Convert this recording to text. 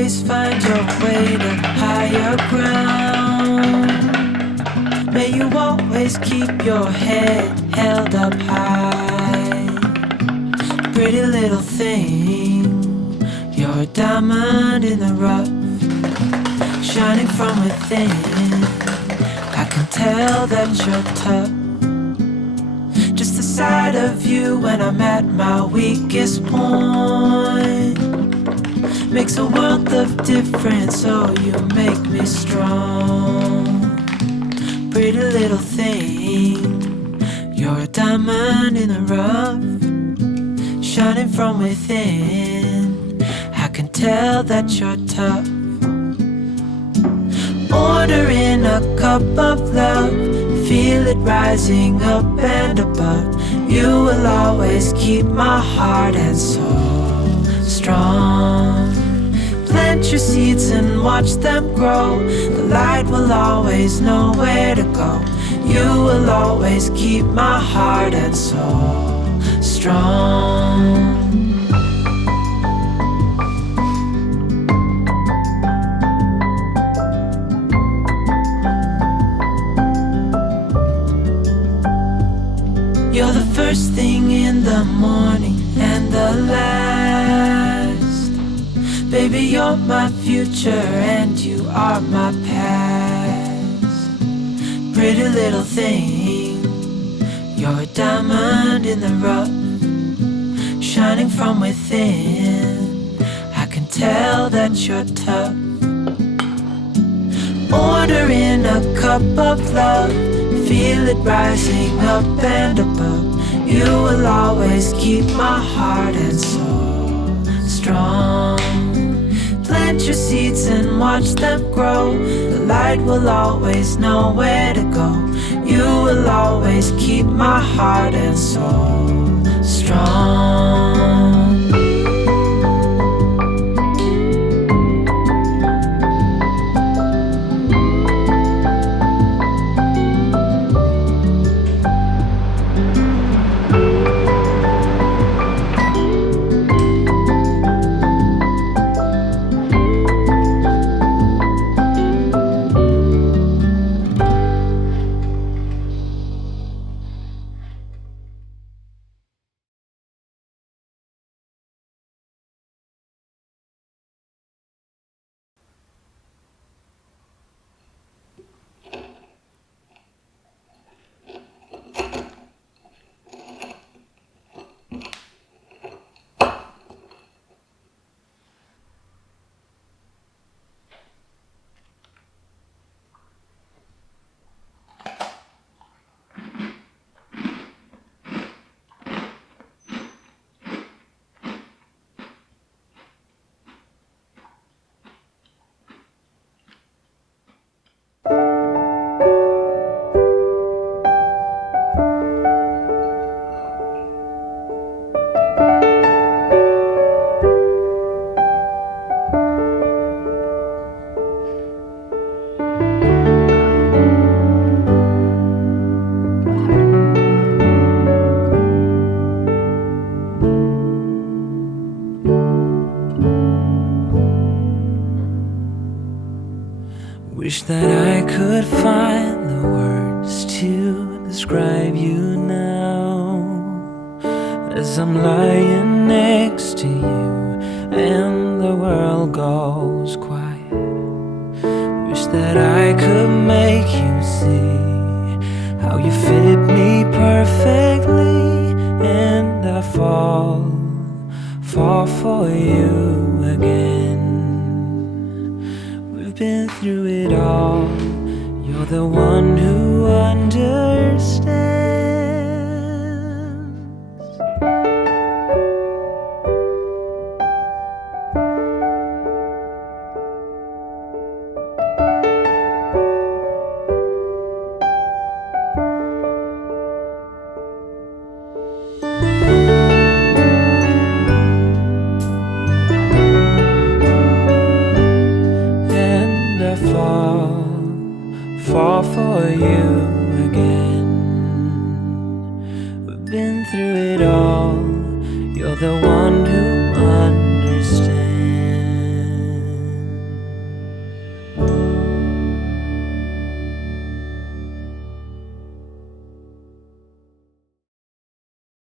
always find your way to higher ground. May you always keep your head held up high. Pretty little thing, you're a diamond in the rough, shining from within. I can tell that you're tough. Just the sight of you when I'm at my weakest point makes a world of difference, oh, you make me strong. Pretty little thing, you're a diamond in the rough, shining from within. I can tell that you're tough. Ordering a cup of love, feel it rising up and above. You will always keep my heart and soul strong. Plant your seeds and watch them grow. The light will always know where to go. You will always keep my heart and soul strong. You're the first thing in the morning and the last. Baby, you're my future and you are my past. Pretty little thing, you're a diamond in the rough, shining from within. I can tell that you're tough. Ordering a cup of love, feel it rising up and above. You will always keep my heart and soul strong. Plant your seeds and watch them grow. The light will always know where to go. You will always keep my heart and soul strong. Wish that I could find the words to describe you now, as I'm lying next to you and the world goes quiet. Wish that I could make you see how you fit me perfectly, and I fall for you again. We've been through it all. You're the one who understands. Fall for you again. We've been through it all. You're the one